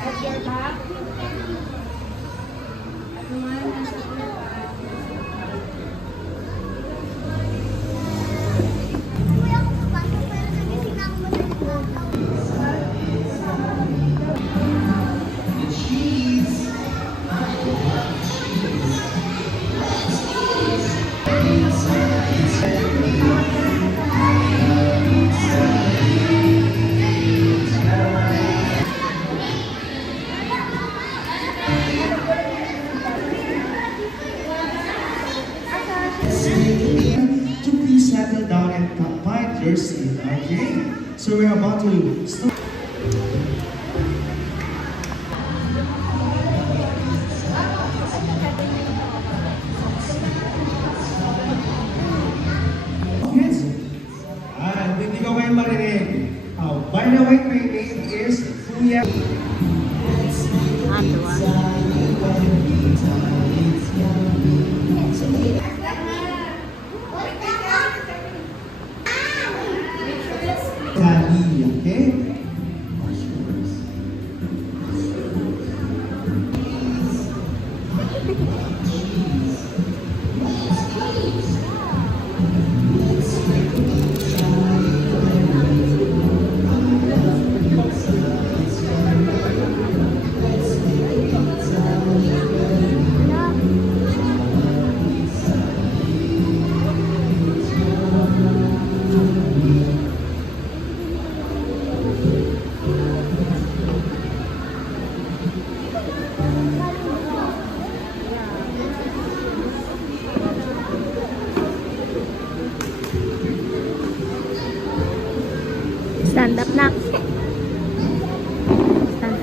At your back. At naman, nasa your back. To please settle down and find your seat, okay? So we're about to start. Kids, hindi ko kayo marinig. By the way, my name is Kuya. Okay? Stand up na. Stand up.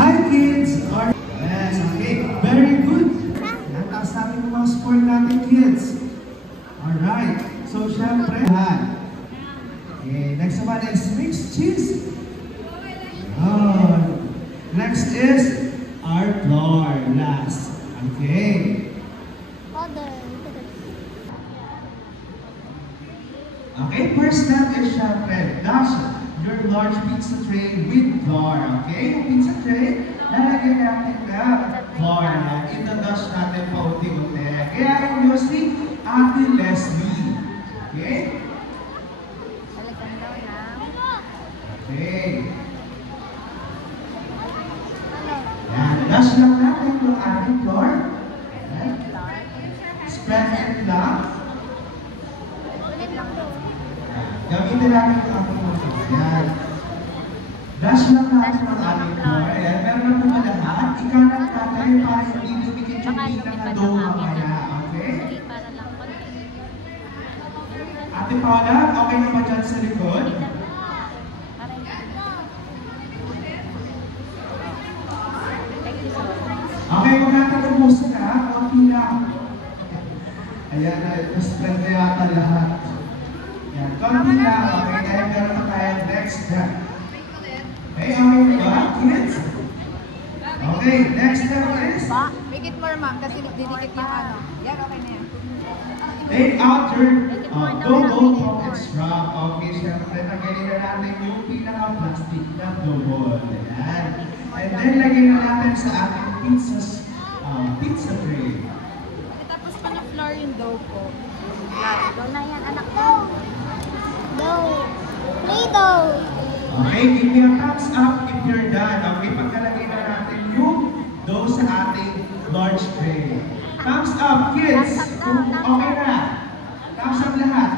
Hi kids! Yes, okay. Very good. Nataas namin yung mga score natin kids. Alright. So, syempre, okay, next one is mixed cheese. Next is our floor. Last. Okay. Okay, first step is syempre, dash your large pizza tray with flour. Okay, yung pizza tray, lalagyan natin na flour na. Ito-dash natin pa unti-unti. Kaya yung si Ate Leslie. Okay? Okay. Yan, dash lang natin yung ating flour. Spread it lang. Gamitin natin yung ating flour. Yan. Dash lang natin yung ating flour. Ayan, meron na po na lahat. Ikanan natin para hindi dumikit yung pinaka-dough mamaya. Okay? Ate Paula, okay na ba dyan sa likod? Okay, kung natin ubusin na, konti lang. Ayan na, spread na yata lahat. Ayan, konti lang. Okay, dahil meron na tayo next step. Okay, okay ba, kids? Okay, next step is? Make it more, ma'am, kasi didikit yung ano. Yan, okay na yan. Take out your dough from its wrap. Okay, syempre, tanggalin na natin yung pinaka-plastic na dough. Ayan. And then, lagyan na natin sa ating pizza tray. Tapos pa na flour yung dough ko. Dough na yan, anak ko. Dough. Play-doh. Okay, give me a thumbs up if you're done. Okay, pagkalagay na natin yung dough sa ating large tray. Thumbs up, kids! Kung okay na. Thumbs up lahat.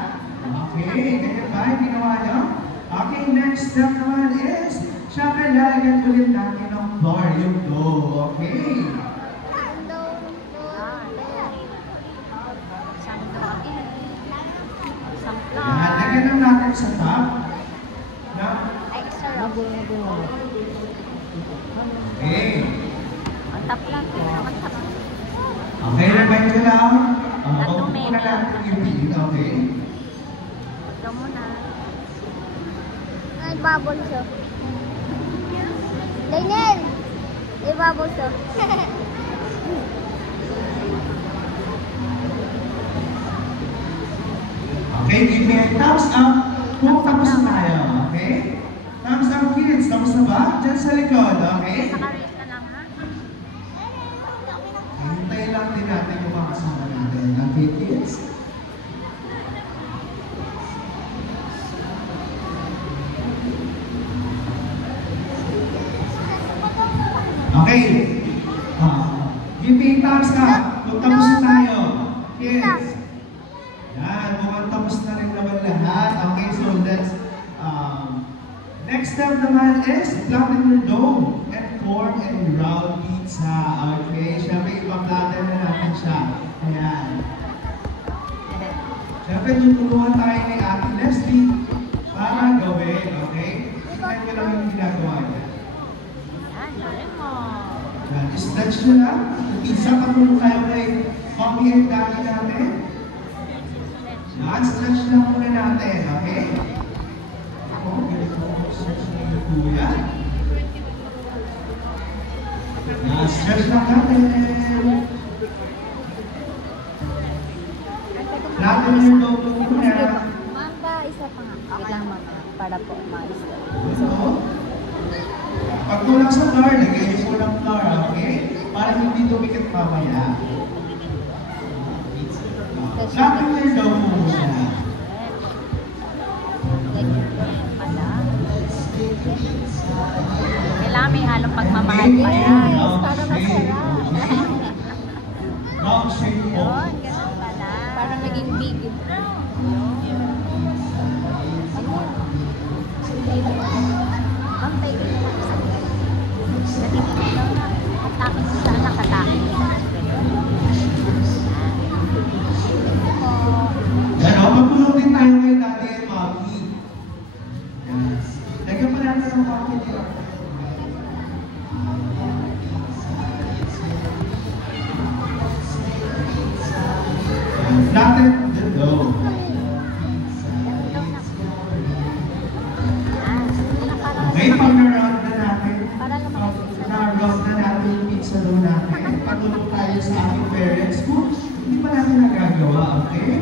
Okay, ganyan ba? Ginawa nyo? Okay, next step naman is, syempre lalagyan ulit natin ng flour, yung dough. Okay? Yan, lagyan lang natin sa top. Okay. Ang tap lang. Okay, lagyan ko lang. Huwag mo na natin yung pin, okay? Ito muna. Ay, bubbles oh. Daniel! Ay, bubbles oh. Okay, give me a thumbs up kung tapos na tayo. Okay? Thumbs up kids, tapos na ba? Diyan sa likod, okay? Naka-raise ka lang, ha? Hintayin lang din natin yung mga kasama natin. Okay, kids? Okay. Give me thumbs up. Kung tapos na tayo. Kids. Yan, mukhang tapos na rin naman lahat. Okay, so let's next step naman is flatten your dough and form a round pizza. Okay, syempre ipag-flatten na natin siya. Ayan. Syempre, tutulungan tayo ni Ate Leslie para gawin, okay? Tignan nyo lang yung ginagawa niya. Yan, galing mo. Yan, stretch nyo lang. Pizza, patulong tayo kay Mommy and Daddy natin. Yan, stretch lang muna natin, okay? Ako, ganito ako stretch na yung kuya. Yan, stretch lang natin. Flatten your dough muna. Ma'am ba, isa pa nga. Okay lang, ma'am. Para po umayos ka. Ito. Pag kulang sa flour, lagay yung kulang flour, okay? Para hindi dumikit mamaya. Flatten your dough muna siya. Kailangan may halong pagmamahal pa yan. Para masarap. Round shape po. Yun, ganun pala. Para maging big. Ma'am, tayo ko yung sa natitigil daw na. Takin ko saan nakatakin. Yan o, magtulong din tayo kay Daddy and Mommy. Yan. Lagyan pa natin ng coffee dito. Flatten the dough. Okay, pag na-round na natin, na-round na natin yung pizza dough natin, patulong tayo sa ating parents kung hindi pa natin nagagawa, okay?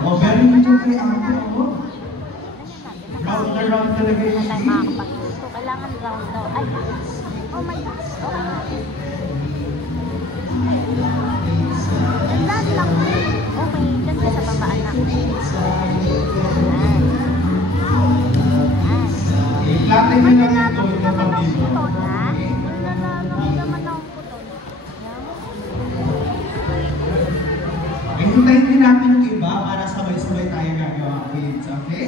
O, very good kay Ate, o. Round na round talaga yung Tayo cake. makakapagluto. Kailangan round daw. Ay, oh my God. Okay. Gandaan lang. Okay, dyan ka sa babaan na. Flatten nyo lang yung dough na Naman ang pabilo. puton, ha? Okay? Naman ang puton. Hintayin din natin yung iba para sabay-sabay tayo gagawa, kids, okay?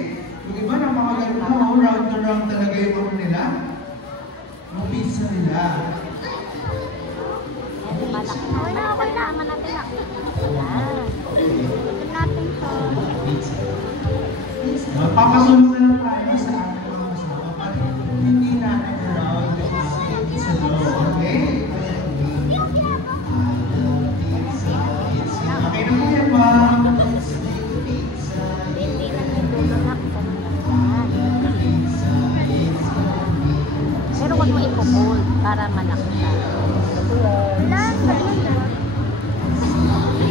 Yung iba na makagaling na, round to round talaga yung ano nila. Yung pizza nila. Malaki na. Okay naman natin. Yan. Ito natin to. Magpapasulong na lang tayo sa ating mga kasama pag hindi natin round yung ating pizza dough, okay? Okay na po yan, ma'am. Hindi na yung dulo na. Pero huwag mo ipupul para malaki siya.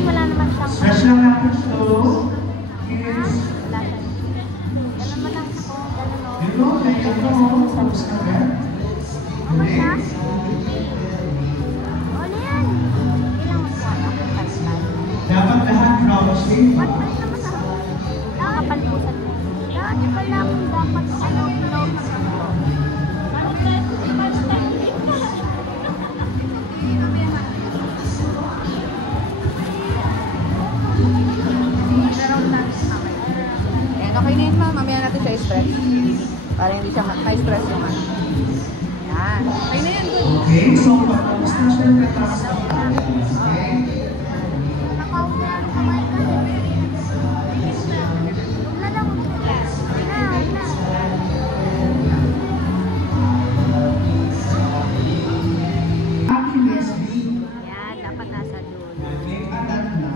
Wala naman siyang... Stretch lang natin ito. Kids. Wala siya. Ganun mo lang ako. Ganun o. Dito, like ito. Tapos na agad. Okay. Ano yan? Ilang buwan ako kalsal. Dapat lahat round shape. Ba't ba naman ako? Nakapalpusan mo. Dati pala kung dapat ano flow na Ayan, okay na yun, ma'am. Mamaya natin siya i-stress. Para hindi siya ma-stress yung ano. Yan. Okay na yan, good. Okay, so patapos na siya natapos na tayo. Okay? Ate Leslie. yan, dapat nasa dulo. Make a dot na.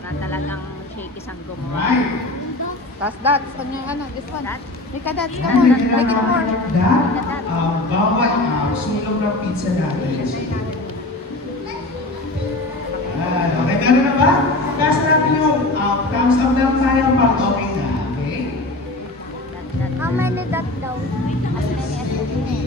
Para talagang shaky ang gumawa. Right. Tapos dots on yung ano, this one. Dots? Make a dots, Yan, come on. lagyan Make na it more. natin that. Bawat sulong ng pizza natin. Yan. Okay, meron na ba? Gas natin yung Thumbs up lang tayo pag okay na. Okay? How many that daw? As many as you can.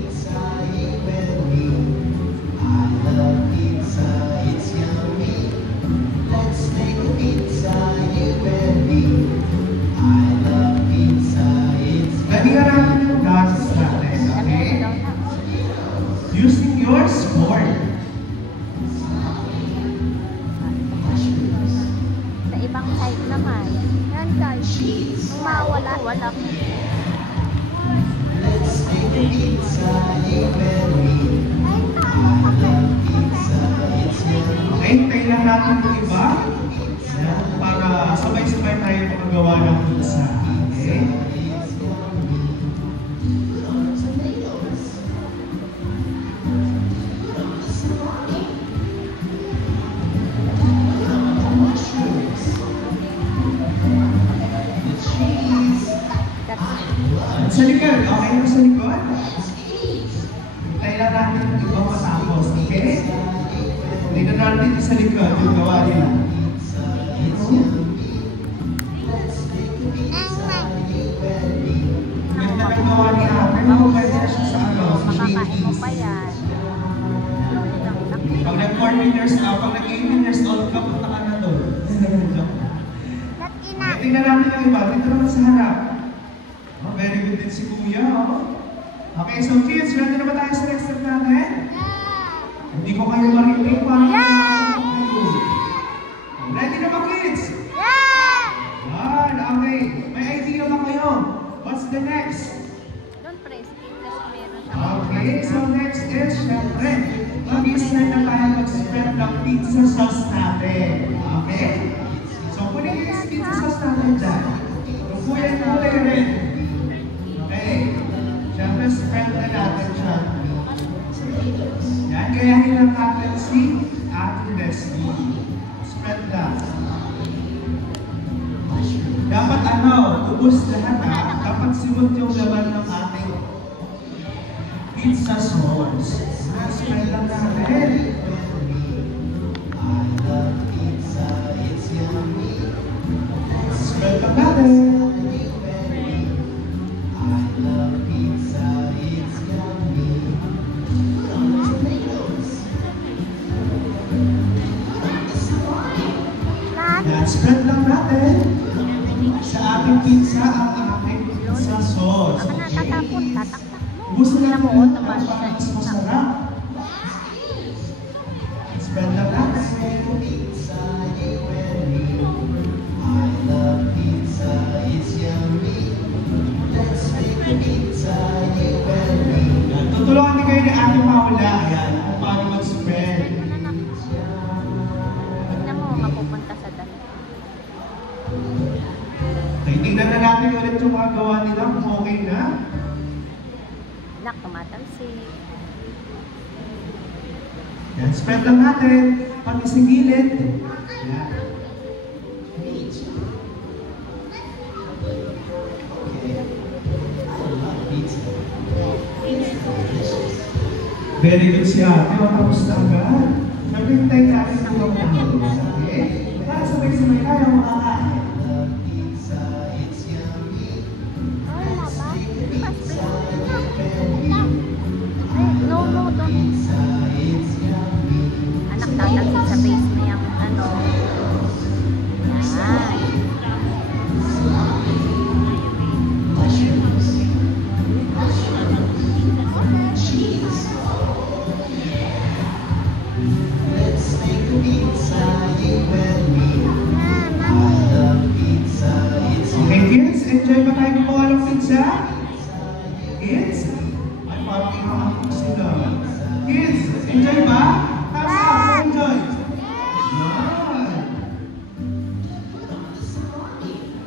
Lagyan natin yung gadgets natin. Okay? Using your sport. Sa ibang side naman. Yan guys. Kung mawala, wala. Okay, tayo lang natin yung iba. Yan, para sabay-sabay tayo makagawa ng pizza. Okay? Sa likod, okay na sa likod? Tayo lang natin yung iba matapos, okay? Tingnan natin sa likod, yung gawa nila. Ganda ng gawa ni Ate. Maganda siya sa ano, sa Makakain mo babies. pa yan. Pag nag-14 years old, pag nag-18 years old ka, punta ka na doon. Okay, tingnan natin yung iba. Dito naman sa harap. Oh, very good din si Kuya, oh. Okay, so kids, ready na ba tayo sa next step natin? Hindi ko kayo marinig. Paano kayo? Ready na ba, kids? Yan, okay. May idea ba kayo? What's the next? Don't press it kasi meron siya. Okay, so next is, syempre, mag-start na tayo mag-spread ng pizza sauce natin. Okay? So, kunin yung pizza sauce natin dyan. Kukuyan mo rin. Okay. Syempre, spread na natin siya. Yan, gayahin lang natin si Ate Leslie. Spread lang. Dapat ano, ubos lahat ha. Dapat simot yung laman ng ating pizza sauce. Spread lang natin. Spread lang natin. Yan, spread lang natin. Sa ating pizza, ang ating pizza sauce. Baka natatapon, tataktak mo. Ubusin Tingnan natin mo, yan naman para siya. mas masarap. Spread lang natin. Yan, tutulungan din kayo ni Ate Paula. Ayan, kung paano mag-spread. Tingnan mo, mapupunta sa dali. Okay, tingnan na natin ulit yung mga gawa nila kung okay na. Nak, tumatalsik. Yan, spread lang natin. Pati sa gilid. Yan. Very good si Ate. Matapos na agad. Sabi tayo natin ng mga mga. Okay? Para sabay-sabay tayo makakain. Wala ba? Pas, no, no, don't. Anak, tatalsik sa face mo yung ano. Yan. Okay, kids, enjoy ba tayo gumawa ng pizza? Kids? Ay, parang imakakot sila. Kids, enjoy ba? Thumbs up, enjoy. Yan.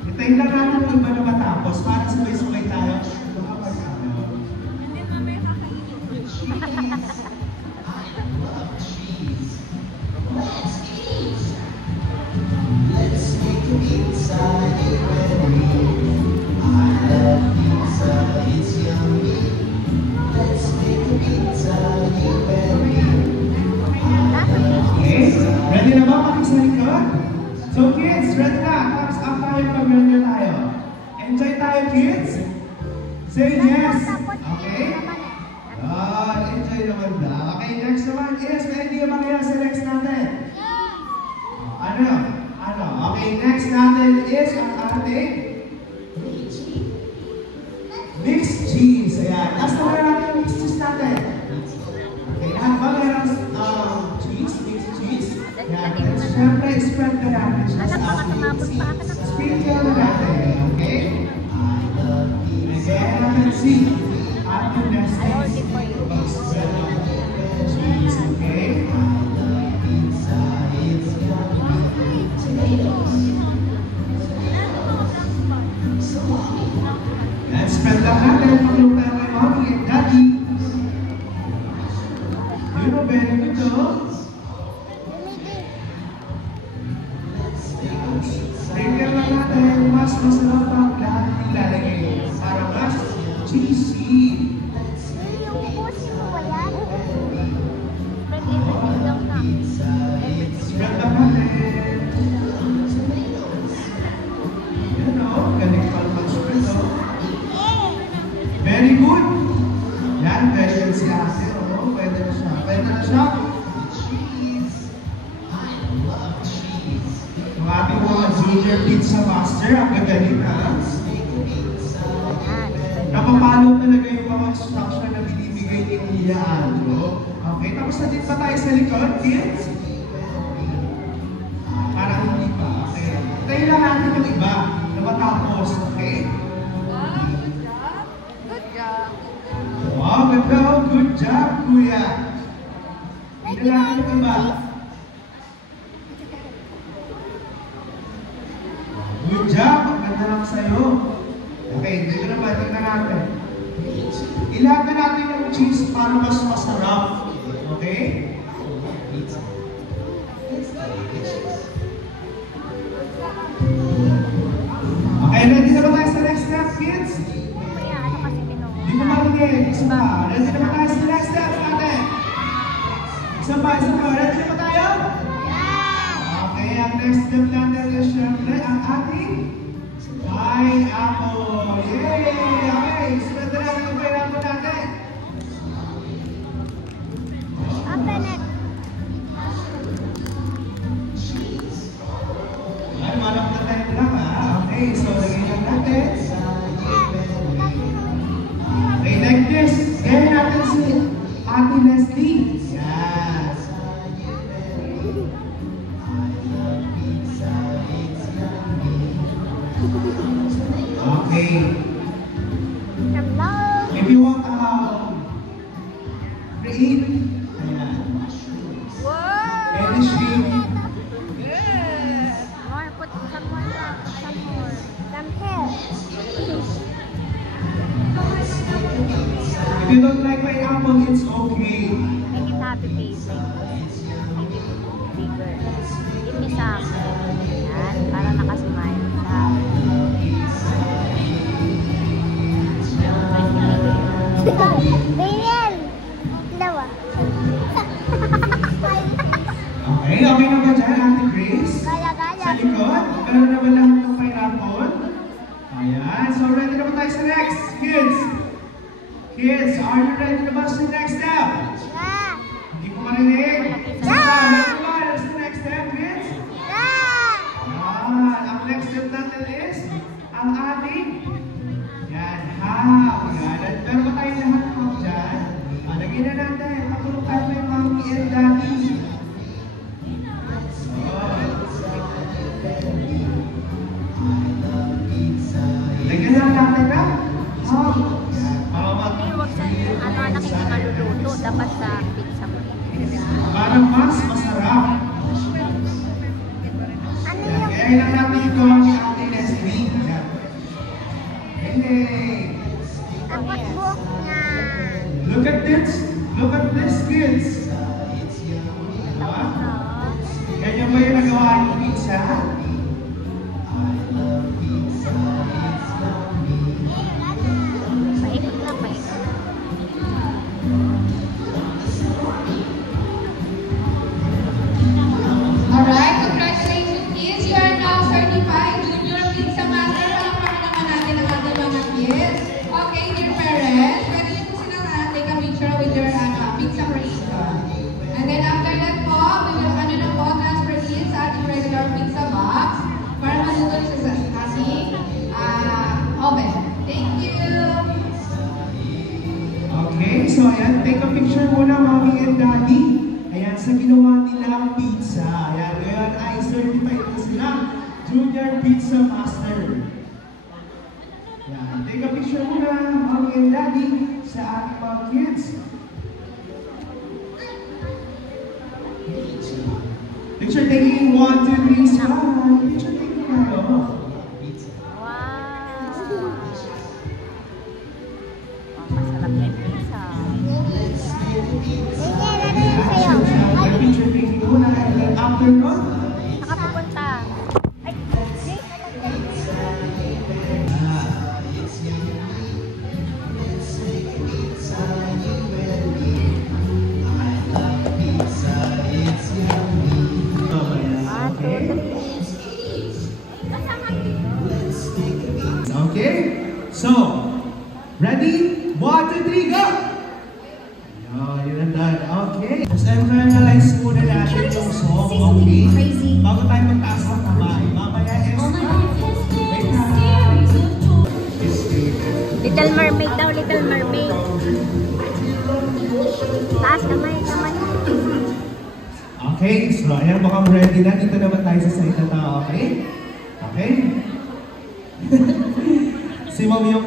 Hintayin lang natin yung iba na matapos para sabay-sabay tayo. Okay, ready na ba? Pakisa likod. So kids, ready na. Thumbs up tayo pag ready na tayo. Enjoy tayo kids. Say yes. Okay? Enjoy naman na. Okay, next naman is, may idea ba kayo sa next natin? Ano? Okay, next natin is ang ating mixed cheese. Ayan. Last naman natin yung mixed cheese natin. Okay, lahat ba meron cheese? Mixed cheese? Ayan. At syempre, spread na natin siya sa ating sprinkle na natin. Okay? Again, natin see. Ating next spread natin cheese. Okay? Let's spread lang natin. Pag-look tayo kay mommy and daddy. You know, very good, no? Sprinkle lang natin. Mas masarap ang lahat nilalagay. Para mas cheesy. Yung pusin mo ba yan? Spread everything lang na. Spread lang natin. Yan o, galing pala mag-spread o. Very good. Yan, very good si ate. O, pwede na siya. Pwede na siya. Ang ating mga junior pizza master, ang gagaling na. Napapalo talaga yung mga instruction na binibigay ni Kuya Aldo. Okay, tapos na din pa tayo sa likod, kids? Parang hindi pa. Okay. Tayo lang natin yung iba na matapos. Okay? Wow, good job. Good job. Wow, ganda. Good job, Kuya. Hindi na natin yung iba. Good job. Ang ganda lang sa'yo. Okay, dito naman. Tingnan natin. Ilagay na natin yung cheese para mas masarap. Okay? Okay, ready na ba tayo sa next step, kids? Kaya ano kasi kinuha? Hindi ko marinig. Isa pa. Ready na ba tayo sa next step natin? Isa pa. Ready na ba tayo? Okay, ang next step natin is syempre ang ating pineapple. Yay! Okay, spread na natin yung pineapple natin. Open it. Ay, malap na tayo lang ha. Okay, so lagyan lang natin. Okay, like this. Gaya natin si Ate Leslie. Yes. Okay. Hello. If you want create, ayan. Wow. Any shape. Good. More, put some more. Some more. Some here. If you don't like pineapple, it's okay. Make it happy face. Make it bigger. Give me some. Yan, para nakasmile. Daniel! Dawa. Okay, okay na ba dyan, Ate Grace? Gala-gala. Sa likod, meron na ba lahat ng pineapple? Ayan, so ready na ba tayo sa next, kids? Kids, are you ready na ba sa next step? Yeah. Hindi ko marinig. Ready na ba? That's the next step, kids? Yeah. Ang next step natin is ang ating yan, half. Yan. At meron ba tayong lahat half dyan? Lagyan na natin. Patulong tayo kay mommy and daddy. Lagyan lang natin na half. Yan. Para Hindi, huwag sa ano anak hindi maluluto. Dapat sa pizza mo. para mas masarap. Ano Yan. yung Kaya lang natin ito ni Ate Leslie. Yan. Hey. dapat buhok niya? Look at this. Look at this, kids. Diba? Ganyan ba yung nagawa ng pizza? Paikot lang, paikot. Alright, congratulations kids, you are Junior Pizza Master. Yan. Take a picture muna, mommy and daddy, sa ating mga kids. Picture taking 1, 2, 3, smile. Picture taking tayo. Wow! Oh, masarap yung pizza. Picture taking muna, and then after nun, Nakapupunta. Ay! okay? So, ready? 1, 2, 3, go! Yun ang done. Okay. Just internalize muna natin yung song, okay? Bago tayo magtaas ng kamay. Mamaya is... Wait na. Little Mermaid daw, Little Mermaid. Taas kamay, kamay. Okay, so ayan, mukhang ready na. Dito naman tayo sa side na tao, okay? Okay? Si Ma'am yung...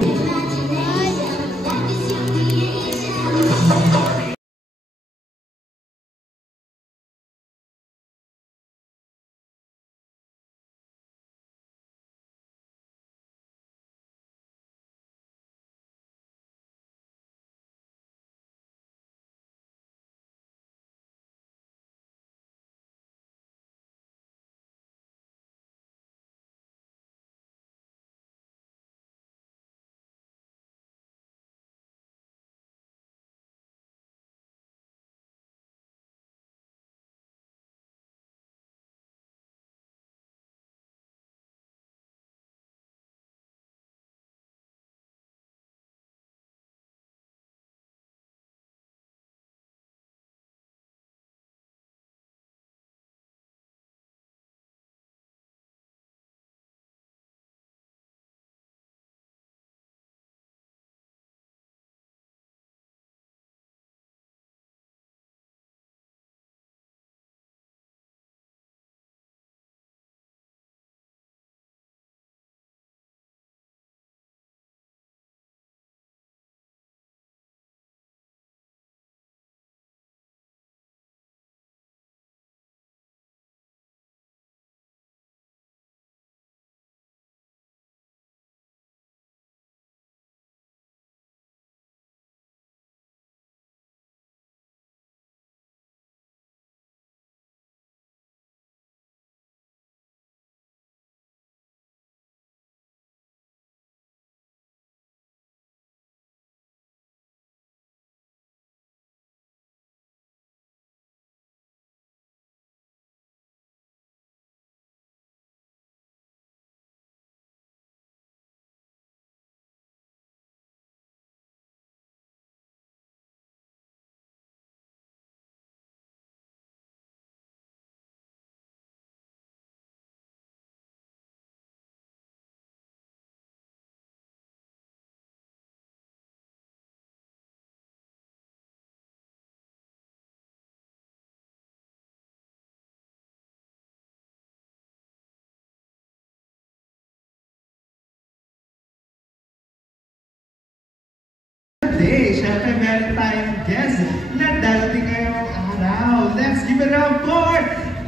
Siyempre, meron tayong guest na darating ngayong araw. Let's give it up for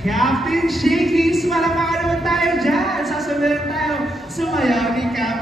Captain Shaky. Malamangan naman tayo dyan. Sasabihin tayo sumayaw ni Captain